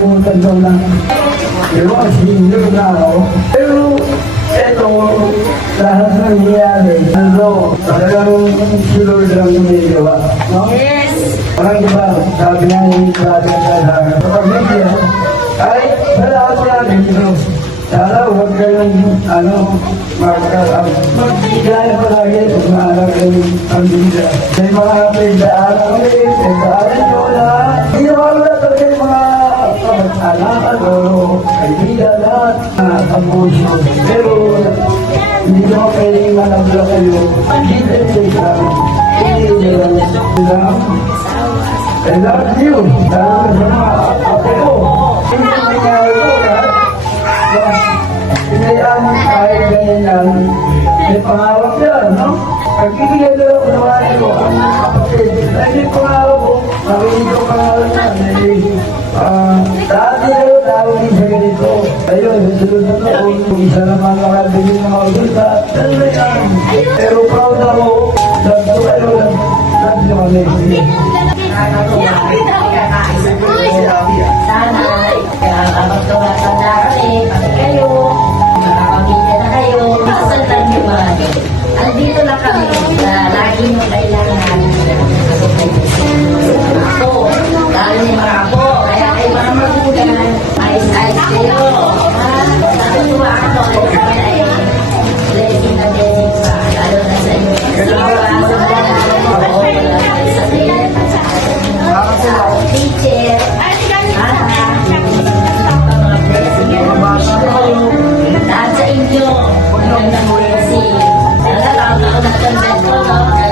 nakalimutan ko na. Pero senior na ako. Pero ito, lahat nangyayari. Ano, talagang si Lord lang gumigawa. No? Yes! Parang diba, sabi nga yung sabi nga sa pamilya, kahit sa lahat natin ito, sana huwag kayong, magbigay palagi kung maalam kayong pamilya. May mga pagdaanan ulit, pagdaanan nyo na, hindi naman wala talaga yung mga kamag-anak o kaibigan lahat na kapuso. Pero, hindi naman kayong manabla kayo, hindi kayo I love you. Dahil sa mga apo ko. Hindi nangyari ko pinayaan kahit ganyan lang. May pangawak yan, no? Pagkibigay ko lang kunawain ko ang kapatid. Dahil pangawak ko, makinig ko pangawak na. Dati kayo tawag din sa ganito. Ayun, sunod na taon, isa naman makabili ng mga ulta. Dalawa yan. Pero proud ako. Dahil ko kayo lang. Dahil ko kami. Sana, kaya kapag tumatanda kami, pati kayo, makakapamilya na kayo, makasaltan nyo ba? Andito lang kami na lagi nyo kailangan. Ako, lalo ni mga apo, kaya kayo mga magulang, ayos-ayos kayo. Natutuwa ako, ito kami ay blessing na blessing pa, lalo na sa inyo. Teacher, lahat sa inyo, kasi talaga ako nagtanda ko, no?